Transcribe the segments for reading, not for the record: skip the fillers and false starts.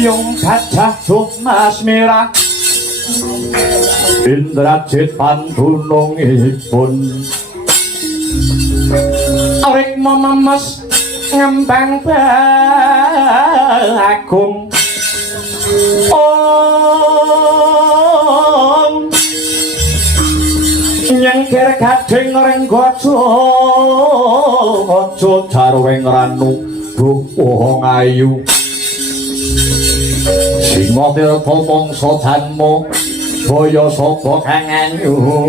Yung gajah Mas Merah Indrajit pantunungipun Arik memes ngembang bagung Om Nyengkir gading renggojo Ojo jarweng ranu Bukuhong ayu Singo tirta mangsa janma Boyo sapa kang anyucuk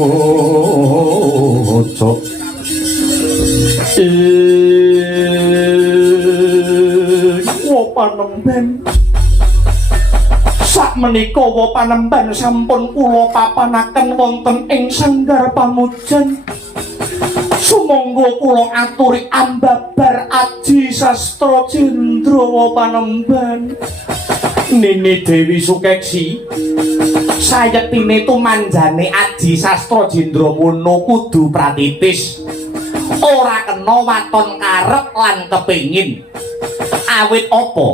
Panemben sakmenika panemben sampun kula papanaken wonten ing sanggar pamujan sumangga kula aturi ambabar Aji Sastra Jendra panemben Nini Dewi Sukeksi sayektine tumanjane Aji Sastra Jendra Mono kudu pratitis ora kena waton karep lan kepengin awit apa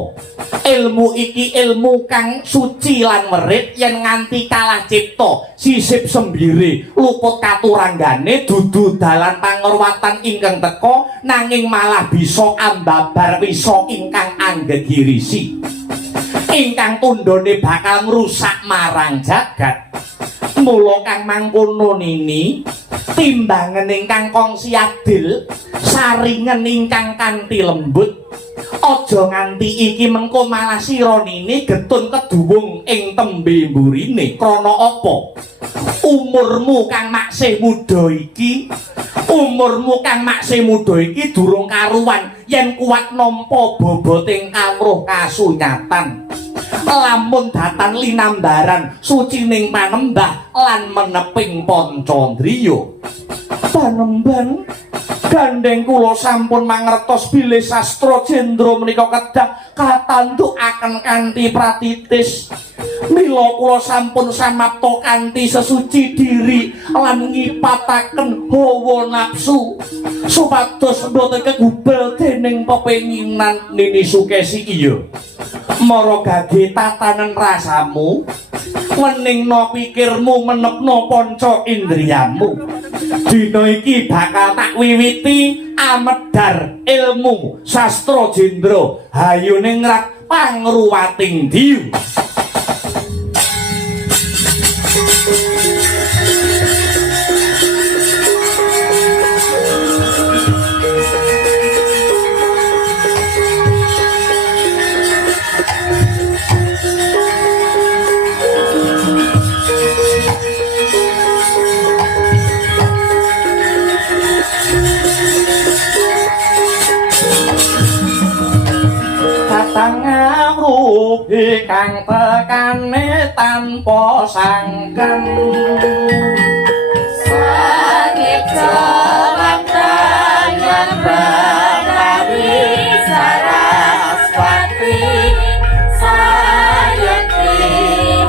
ilmu iki ilmu kang suci lan merit yen nganti kalah cipta sisip sembire luput katuranggane dudu dalan pangorwatan ingkang teka nanging malah bisa ambabar wisa ingkang anggegirisi ingkang tundhone bakal ngrusak marang jagat mula kang mangkono nini timbangan ingkang kongsi adil saringen ingkang kanthi lembut aja nganti iki mengko malah sira nini getun keduwung ing tembe mburine krana apa umurmu kang maksih muda iki durung karuan yen kuat nampa boboting kawruh kasunyatan lamun datan linambaran sucining panembah lan meneping pancandriya panemban gandeng kula sampun mangertos bilih Sastra Jendra menika kedah katantukaken kanthi pratitis mila kula sampun samapta kanthi sesuci diri lan ngipataken hawa nafsu supados mboten kegubel dening pepenginan Nini Sukesi iya mara gage tatanen rasamu meningno pikirmu menepno panca indriyamu dina iki bakal tak wiwiti amedhar ilmu Sastra Jendra hayuning rat pangruwating diyu kang tekane tanpa sangken sakit yang berawi Saraswati sayati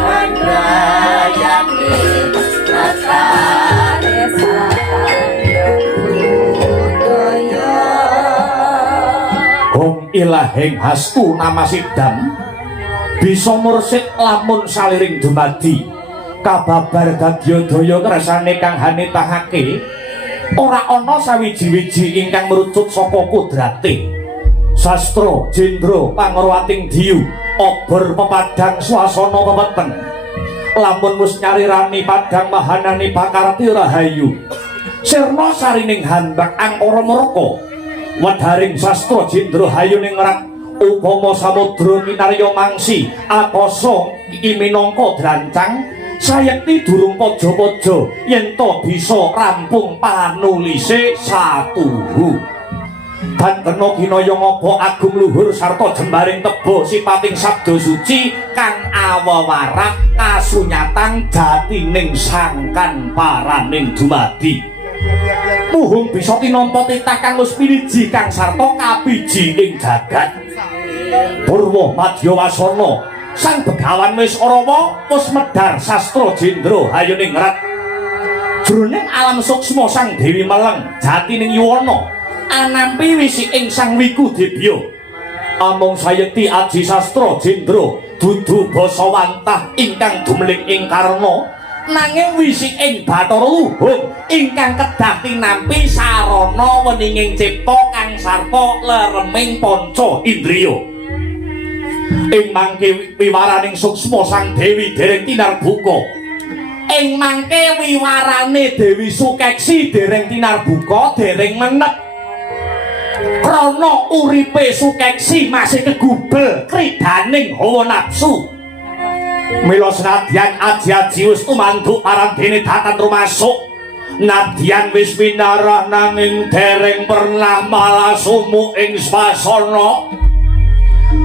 mandrayani natane sahayodoyo Om ilahing hastu nama sidam bisa mursid lamun saliring dumadi kababar Dagyadaya kersane kang hanitahake ora ana sawiji-wiji ingkang merucut saka kudrate Sastra Jendra pangorwating diyu obor pepadang swasana pepeteng lamun wis nyarirani padang mahanani pakarti rahayu sirna sarining handhak angkara murka wedharing Sastra Jendra hayuning rat upama samudra minarya mangsi akasa iki minangka drancang sayekti durung paja-paja yen to bisa rampung panulise satuhu dan kena ginaya ngapa agung luhur sarta jembaring teba sipating sabda suci kang awewarak kasunyatan jatining sangkan paraning dumadi muhung bisa tinampa titah kang wis piniji kang sarta kabiji ing jagat Purwa Madyawasana sang begawan wis Arawa wis medhar Sastra Jendra hayuning rat jroning alam suksma sang Dewi Meleng jatining Yuwana anampi wisi ing sang Wiku Debya amung sayekti Aji Sastra Jendra dudu basa wantah ingkang dumeling ing karna nanging wisik ing Bathara Luhung ingkang kedah tinampi sarana weninging cipta kang sarta lereming panca indriya. Ing mangke wiwaraning suksma sang Dewi dereng tinarbuka. Ing mangke wiwarane Dewi Sukeksi dereng tinarbuka dereng menek. Krana uripe Sukeksi masih kegubel kridaning hawa nafsu. Mila senadyan aji-aji wis tumanduk marang dene datan rumasuk, nadyan wis winarah nanging dereng pernah malah sumu ing swasana.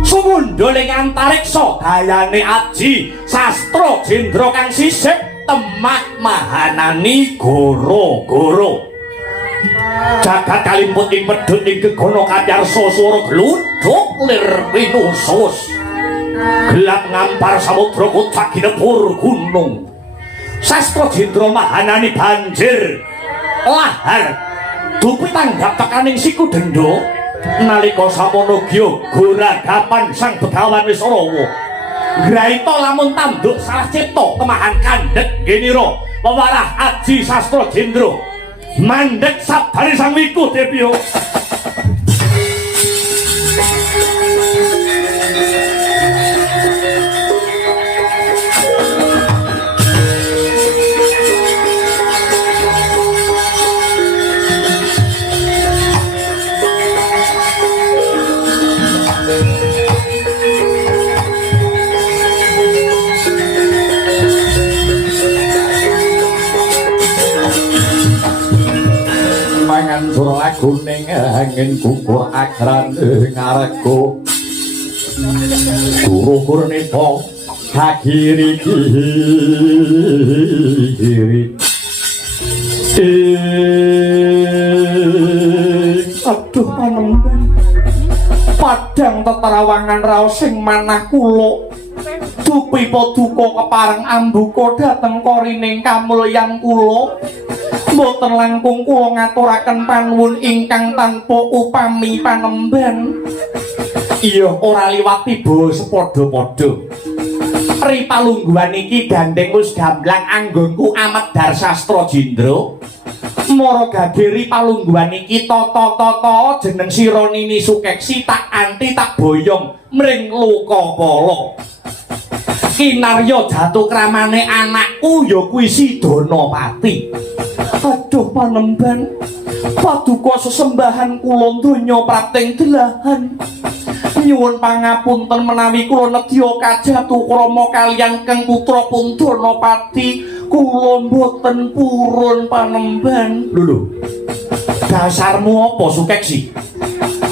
Sumundhul ing antariksa dayane Aji Sastra Jendra kang sisih temak mahanani goro-goro. Jagat kalimput ing pedhut ing gegana kanyarsa swara gluduk lir pinusus. Gelap ngampar samudra kocak ginepur gunung. Sastra Jendra mahanani banjir lahar dupi tanggap tekaning siku dendha. Nalika samono gyoragapan sang Begawan Wisrawa Graita lamun tanduk salah cipta kemahan kandhek genira wewarah Aji Sastra Jendra mandhek sabdane sang Wiku Depya. Mangandur laguning angin gugur agrane ngarego guru kurnipa hakiri kiri aduh panemben padang teterawangan raos sing manah kula dupi paduka kepareng ambuka dhateng korining kamulyan kula. Mboten langkung kula ngaturaken panuwun ingkang tanpa upami panemban. Iya ora liwati bawa sepadha-padha. Ripalungguhan iki gandeng wis gamblang anggonku Amedhar Sastra Jendra. Mara gage ripalungguhan iki tata-tata jeneng sira Nini Sukeksi tak anti tak boyong mring Lokapala. Kinarya jatuh kramane anakku ya kuwi si Danapati. Aduh panemban paduka sesembahan kula donya prating delahan nyuwun pangapunten menawi kula nedya kajatu krama kaliyan kang putra pun Danapati kula mboten purun panemban. Lho dasarmu apa Sukeksi?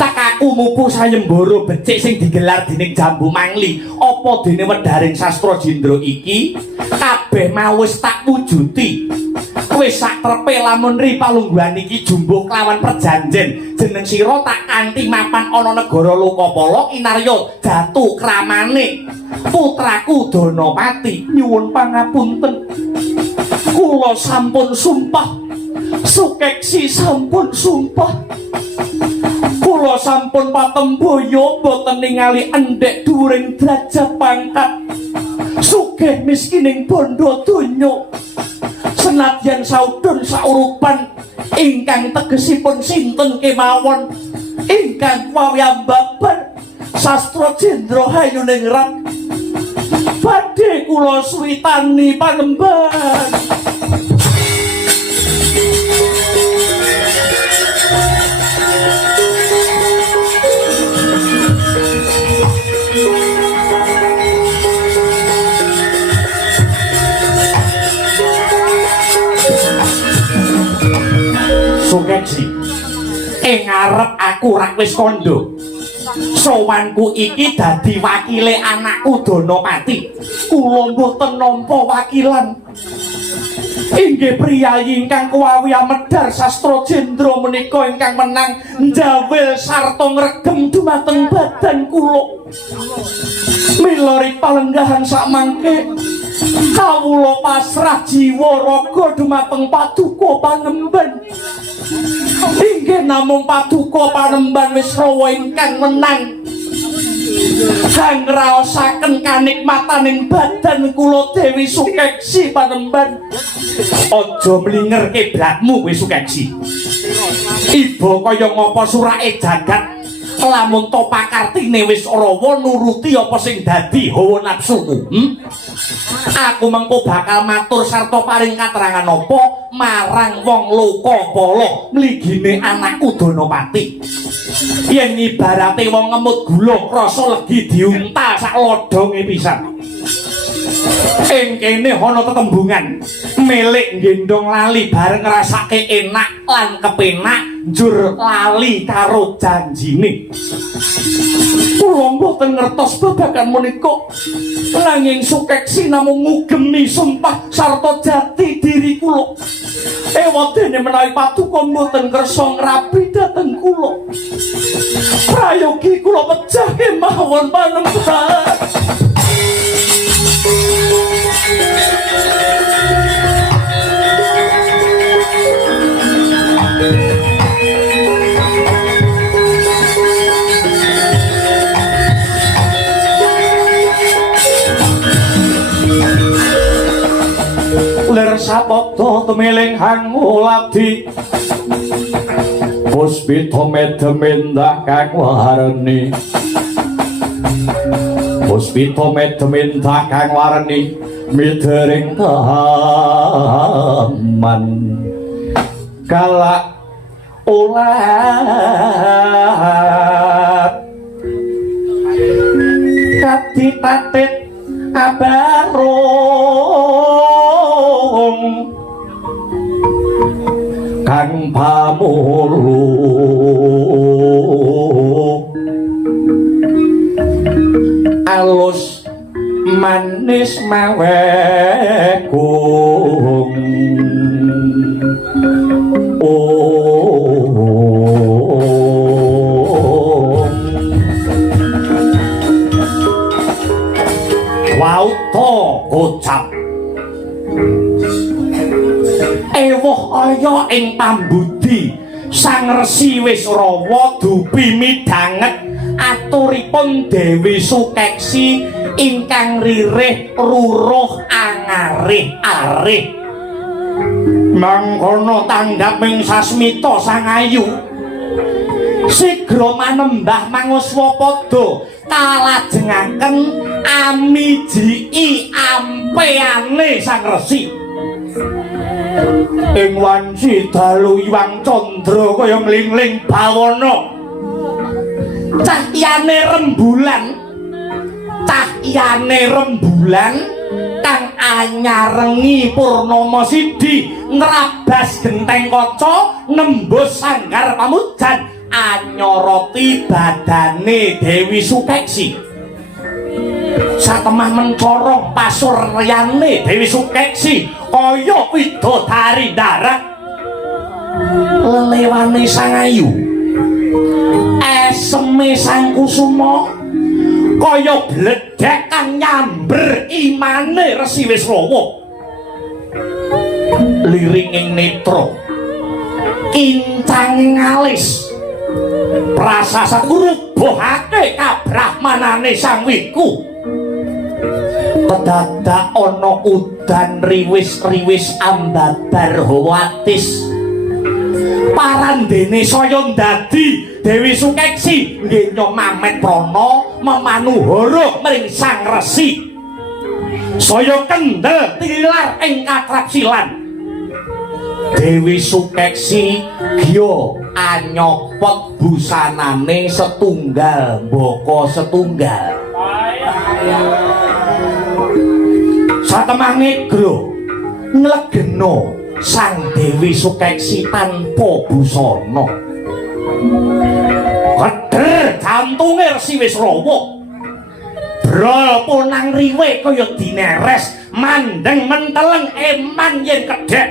Tak aku mupu sayembara becik sing digelar dening Jambu Mangli apa dene Wedharing Sastra Jendra iki kabeh mau wis tak wujuti. Wis sak trepe lamun ripalungguhan iki jumbuh kelawan perjanjen jeneng sira tak kanthi mapan ana negara Lokapala kinarya jatuh kramane putraku Danapati. Nyuwun pangapunten kula sampun sumpah Sukeksi sampun sumpah kula sampun patemboyo boten ningali endhek dhuwuring derajat pangkat sugih miskining bondo donya senadyan saudun saurupan ingkang tegesipun sinten kemawon ingkang pawiyambaban Sastra Jendra Hayuningrat badhe kula suwitani panemban. Sukeksi ing ngarep aku rak wis kandha sowanku iki dadi wakile anakku Danapati. Kula mboten nampa wakilan. Inggih priyayi ingkang kuwawi Amedhar Sastra Jendra menika ingkang menang njawil sarta ngregem dumateng badan kula. Mila ripalenggahan sakmangke kawula pasrah jiwa raga dumateng paduka panemban. Inggih namung paduka panemban Wisrawa ingkang menang. kang ngraosaken kanikmataning badan kula Dewi Sukeksi Panembahan. Aja mlinger kiblatmu kowe Sukeksi. Iba kaya ngapa surake jagat lamun to pakartine wis rawa nuruti apa sing dadi hawa nafsuku. Aku mengko bakal matur sarta paring katerangan apa marang wong Lokapala mligine anakku Danapati. Yen ibarate wong ngemut gula rasa legi diuntal sak lodhonge pisan. Ing kene ana tetembungan milik gendong lali bareng ngrasake enak lan kepenak njur lali karo janjine. Kula mboten ngertos babagan menika nanging Sukeksi namung ngugemi sumpah sarta jati diri kula. Ewadene menawi paduka mboten kersa ngrabi dhateng kula. Prayogi kula pecah kemawon panembahan. Ler sabada temeling hanguladi puspita medemendah kang warni puspita medemendah kang warni midering taman kala ulat katipatit abarung kang pamulu alus manis mawekung wauta kocap ewoh aya ing pambudi sang resi wis rawa dupi midhanget aturipun Dewi Sukeksi ingkang ririh ruruh angarih-arih mangkono tanggaping sasmita sang ayu sigra manembah manguswapada kalajengaken amijiki ampeyane sang resi ing wanci dalu iwang candra kaya mlingling bawana cahyane rembulan kang anyarengi purnama sidi nrabas genteng kaca nembus sanggar pamujan anyoroti badane Dewi Sukeksi satemah mencorong pasuryane Dewi Sukeksi kaya widodari darat lelewane sang ayu eseme sang kusuma kaya bledhek kang nyamber imane Resi Wisrawa liringing netra kincanging alis prasasat ngrubuhake kabrahmanane sang wiku kedadak ana udan riwis-riwis ambabar hawatis parandene saya dadi Dewi Sukeksi nggenya mamet prana memanuhara mring sang resi saya kendel tilar ing katrapsilan Dewi Sukeksi giya anyopot busanane setunggal baka setunggal satemah negro nglegena sang Dewi Sukeksi tanpa busana kedher jantunge Resi Wisrawa brol punang riwe kaya dineres mandeng menteleng eman yen kedhek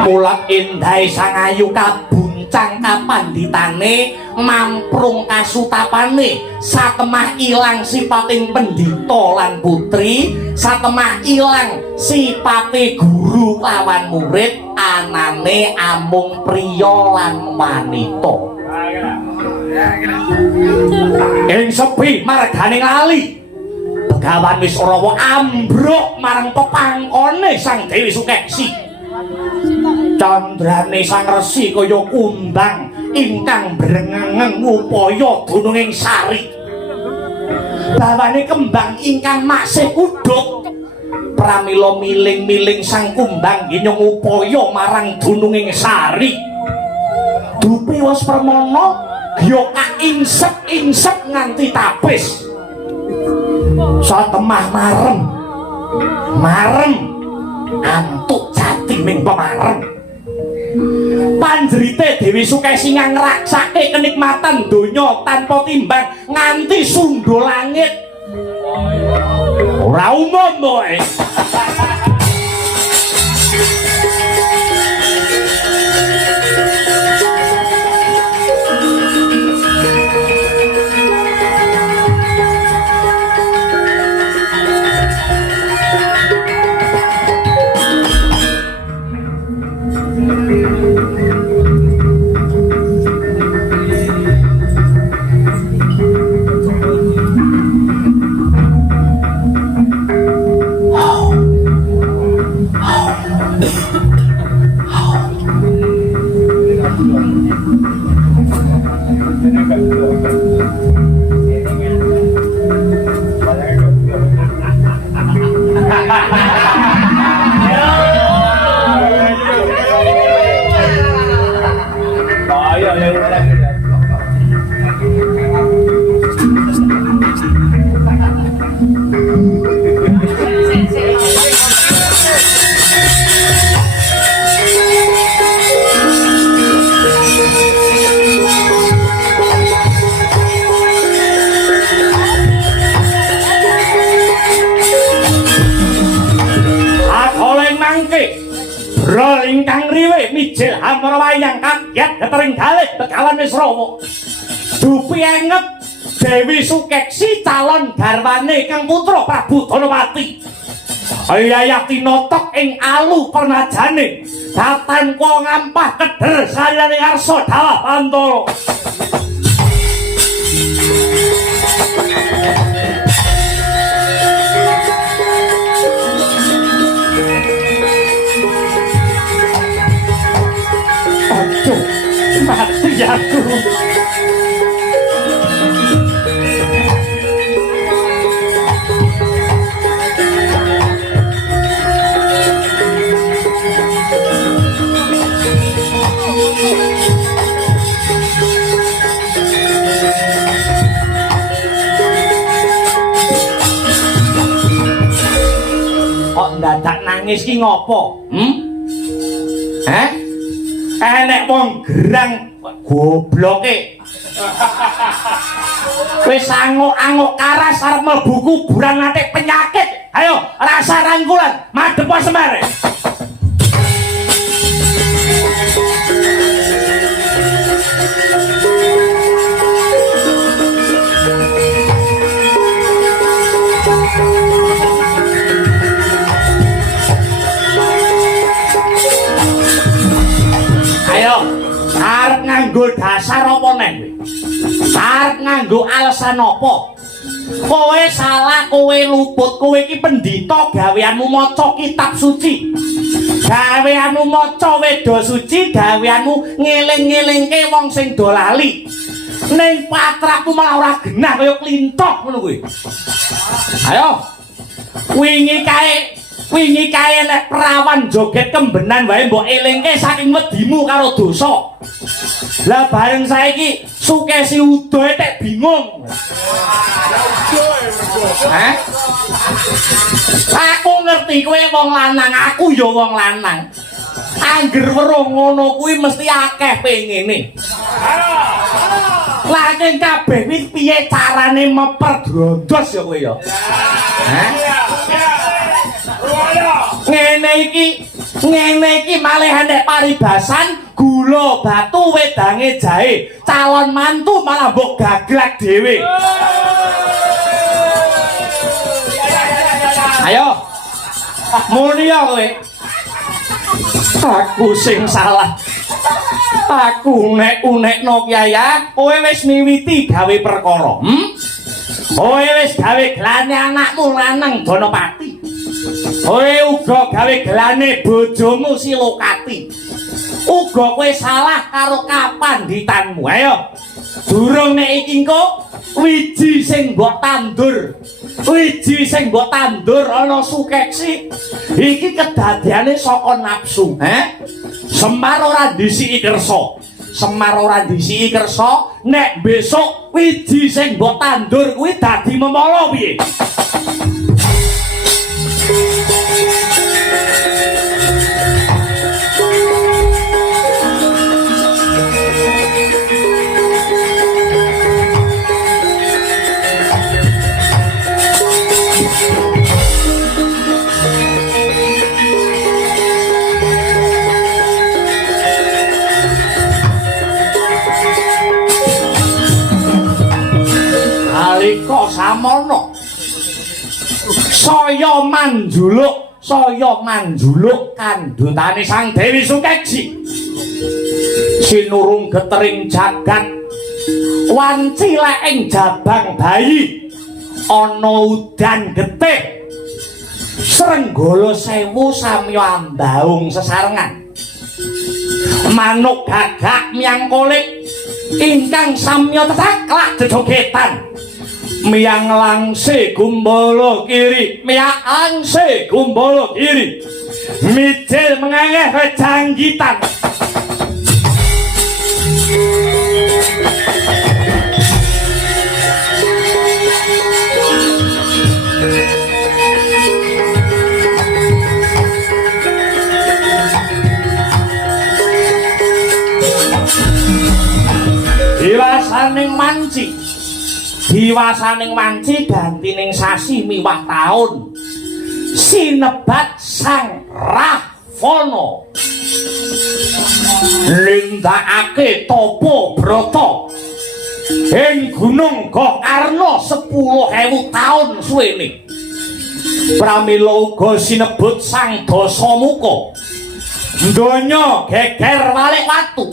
mulat endahe sang ayu kabuncang kapandhitane mamprung kasutapane satemah ilang sipating pendhita lan putri satemah ilang sipate guru lawan murid anane amung priya lan wanita Ing sepi margane lali. Begawan Wisrawa ambruk marang pepangkone Sang Dewi Sukeksi. Candrane Sang Resi kaya kumbang ingkang brengeng upaya dununging sari. Bawane kembang ingkang masih uduk. Pramila miling-miling sang kumbang ginyong upaya marang dununging sari. Dupi wis permana ya kainsep-insep nganti tapis. Satemah marem antuk jatiming pemarem. Panjrite Dewi Sukesi ngraksake kenikmatan donya tanpa timbang nganti sundha langit. Ora umum kowe. Ingkang riwe mijil amrawayang kaget getering dalih Begawan Wisrawa. Dupi enget Dewi Sukeksi calon garwane kang putra Prabu Danawati. Ayayati notok ing alu pernajane datanka ngampah keder saliyane arsa dawah Bantara. Mati aku. Kok ndadak nangis ki ngopo? Enek wong gerang gobloke. Wis anguk-anguk karas arep mlebu kuburan natik penyakit. Ayo, rasa rangkulan, madhep semare. Arep nganggo dasar apa neh kowe? Arep nganggo alasan apa? Kowe salah, kowe luput, kowe iki pendhita gaweanmu maca kitab suci. Gaweanmu maca weda suci, gaweanmu ngeling-ngelingke wong sing do lali. Ning patrapmu malah ora genah kaya klinthok ngono kuwi. Ayo. Wingi kae nek perawan joget kembenan wae mbok elingke saking wedimu karo dosa. Lah bareng saiki Sukesi udohe tek bingung. Aku ngerti kowe wong lanang, aku ya wong lanang. Angger weruh ngono kuwi mesti akeh pengene. Lah ning kabeh kuwi piye carane meperdrondos ya kowe ya? Ngene iki malih nek paribasan gula batu wedange jahe calon mantu malah mbok gaglak dhewe. Ayo muni ya kowe. Aku sing salah. Aku unek-unekno Kyai, kowe wis miwiti gawe perkara. Kowe wis gawe gelane anakmu lanang Danapati. Kowe uga gawe gelane bojomu Silokati. Uga kowe salah karo kapanditanmu. Ayo. Durung nek iki engko wiji sing mbok tandur. Wiji sing mbok tandur ana sukeksi. Iki kedadeane saka nafsu, Semar ora ndisiki kersa. Semar ora ndisiki kersa, nek besok wiji sing mbok tandur kuwi dadi memala piye? Nalika samono saya manjuluk kandhutane Sang Dewi Sukeksi sinurung getering jagat wanci leeng jabang bayi ana udan getih Srenggala sewu samya ambaung sesarengan manuk gagak miang kolik ingkang samya tetaklak jejogetan miang langse gumbala kiri miang langse gumbala kiri mijil mengengeh wejanggitan diwasaning manci gantining sasi miwah taun sinebat Sang Rahwana nindakake tapa brata ing Gunung Gokarna 10.000 taun suwene pramila uga sinebut Sang Dasamuka donya geger walik watu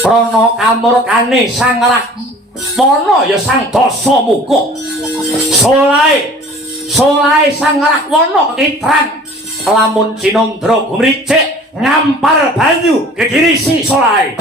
krana kamurkane Sang Rahwana ya Sang Dasamuka solahe Sang Rahwana kitrang lamun Cinandra gumricik ngampar banyu gegirisi solahe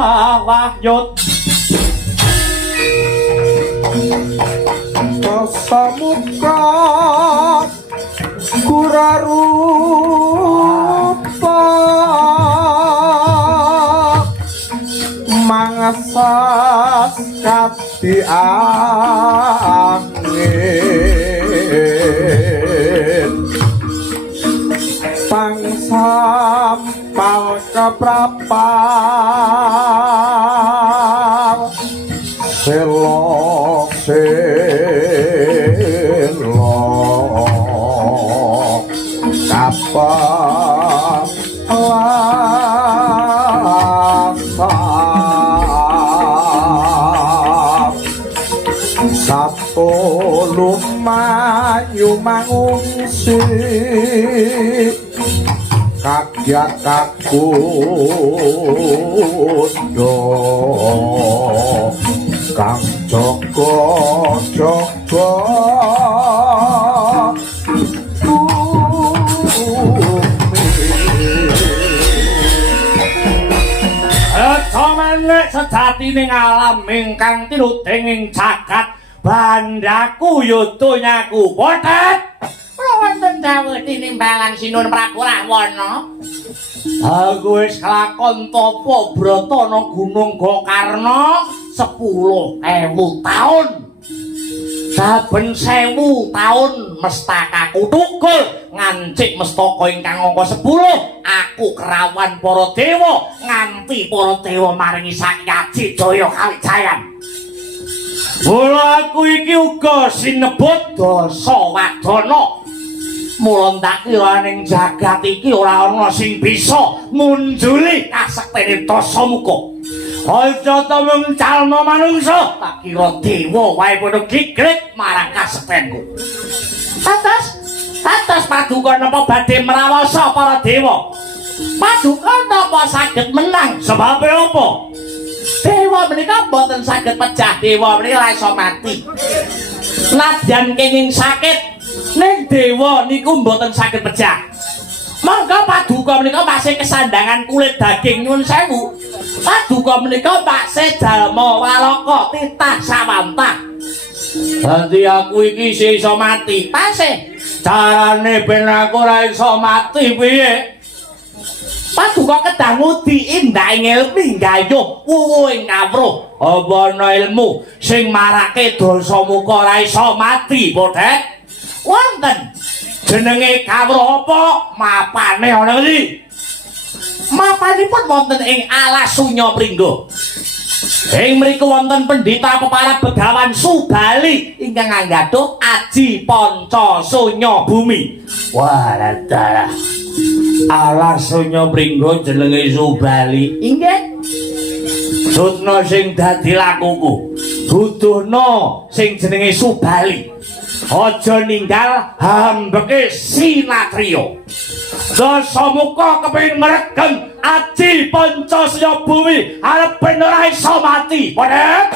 mawahyut samuka kurarupa mangasas kati angin pangsampal keprapal selo kapal satu lumayu mangungsi kagiat kakundo kang Joko Samene sejatining alam ingkang tinuding ing jagat bandaku yudonyaku boten kula wonten dawuh tinimbalan Sinun Prabu Rahwana. Aku wis kelakon tapa brata ana Gunung Gokarna 10.000 taun. Saben 1000 taun mestakaku tukul ngancik mestaka ingkang angka 10 aku kerawan para dewa nganti para dewa maringi sakyaji jaya kawijayan. Mula aku iki uga sinebut Dasawadana. Mula tak kira ning jagat iki ora ana sing bisa munjuli kasektene Dasamuka. Aja ta mung calma manungsa, tak kira dewa wae padha gigrit marang kasektenku. Tatas paduka napa badhe mrawasa para dewa? Paduka napa saged menang? Sebab apa? Dewa menika boten saged pecah, dewa menika iso mati. Nadyan kenging sakit ning dewa niku mboten saged pecah. Mangga paduka menika masih kesandangan kulit daging nyuwun sewu. Paduka menika taksih dalma walaka titah sawantah. Dadi aku iki isih iso mati. Tasih carane ben aku ora iso mati piye? Paduka kedah ngudi indah ing ilmu gayuh wuwu ing kawruh. Apa ana ilmu sing marake Dasamuka ora iso mati, Bodhek? Wonten. Jenenge kawruh apa? Mapane ana ngendi? Mapanipun wonten ing alas Sunya Pringgo. Ing mriku wonten pendhita peparab Begawan Subali ingkang anggadhuh aji panca Sunya Bumi. Wah, dalah. Alas Sunya Pringgo jenenge Subali. Inggih. Sutna sing dadi lakuku. Duduhna sing jenenge Subali. Aja ninggal hambeke sinatriya. Dasamuka kepengin ngregem aji panca Sunya Bumi arep ben ora iso mati. Padha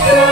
Aku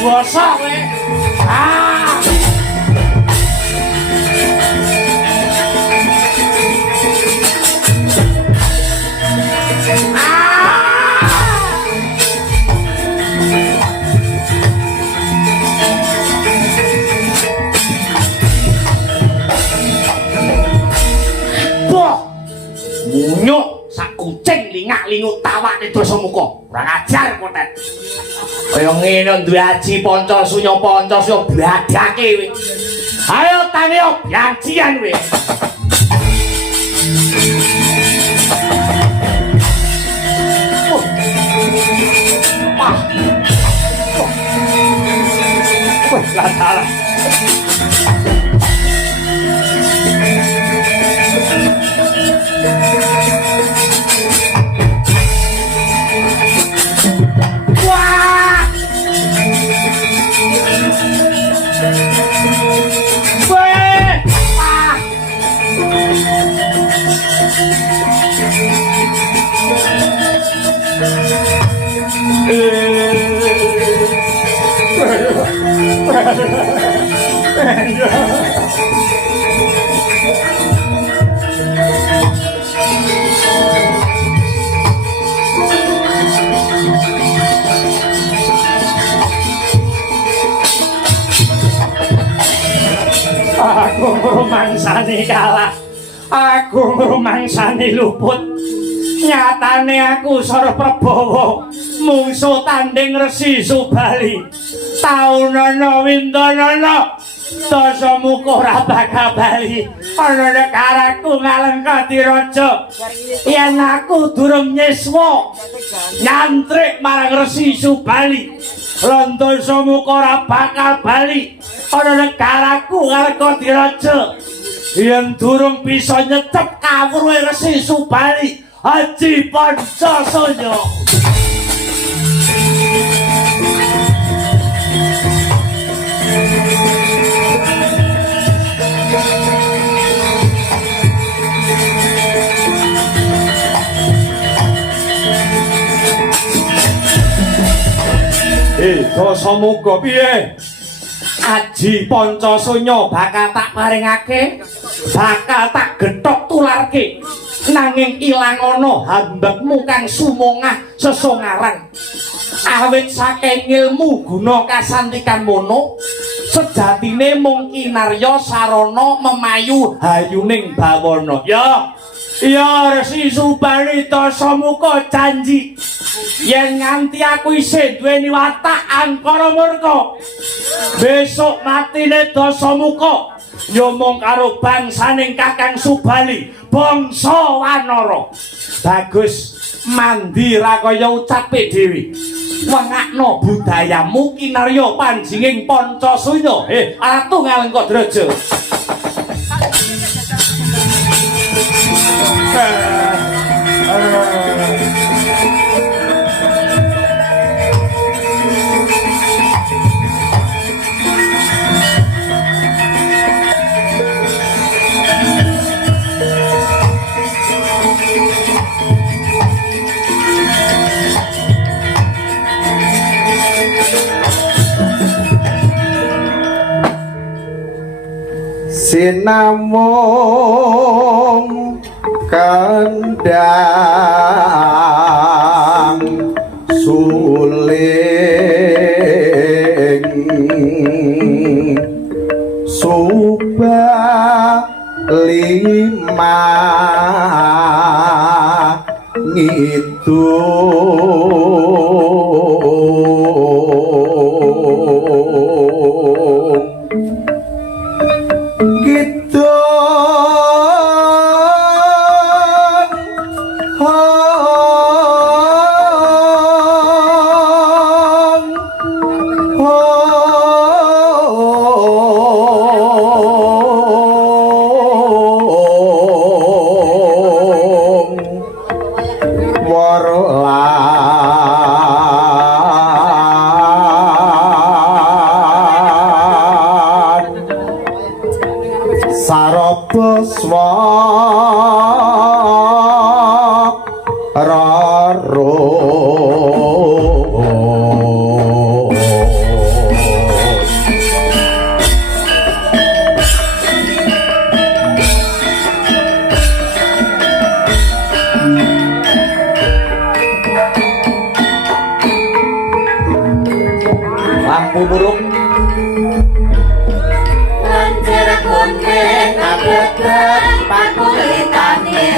bosok kowe. Ah. Munyuk sak kucing lingak-linguk tawake Dasamuka. Ora ngajar kotet. Kaya ngene duwe aji Pancasunya bladake kowe. Ayo tanyo biancian kowe. Wah, lah. Aku ngrumangsani kalah, aku ngrumangsani luput. Nyatane aku Sora Prabawa mungsuh tanding Resi Subali. Taunana windanana Dasamuka ora bakal bali ana negaraku Ngalengkati Raja. Yen aku durung nyiswa nyantrik marang Resi Subali, lan Dasamuka ora bakal bali ana negaraku Ngalengkati Raja. Yen durung bisa nyetep kawruhe Resi Subali, Aji Pancasunya. Dasamuka piye? Aji Pancasunya bakal tak paringake, bakal tak gethok tularke. Nanging ilang ana hambekmu kang sumongah sesongaran. Awit saking ilmu guna kasantikan mono, sejatine mung kinarya sarana memayu hayuning bawana. Ya Resi Subali Dasamuka janji yen nganti aku isih duweni watak angkara murka, besok matine Dasamuka ya mung karo bangsaning Kakang Subali, bangsa Wanara. Bagus, mandi ra kaya ucape dhewe. Wengakno budayamu kinarya panjinging Pancasunya. Ratu Ngalengkadaraja. Sinamung kendang suling Subalima Raro Lancar kuning abretan pakulitane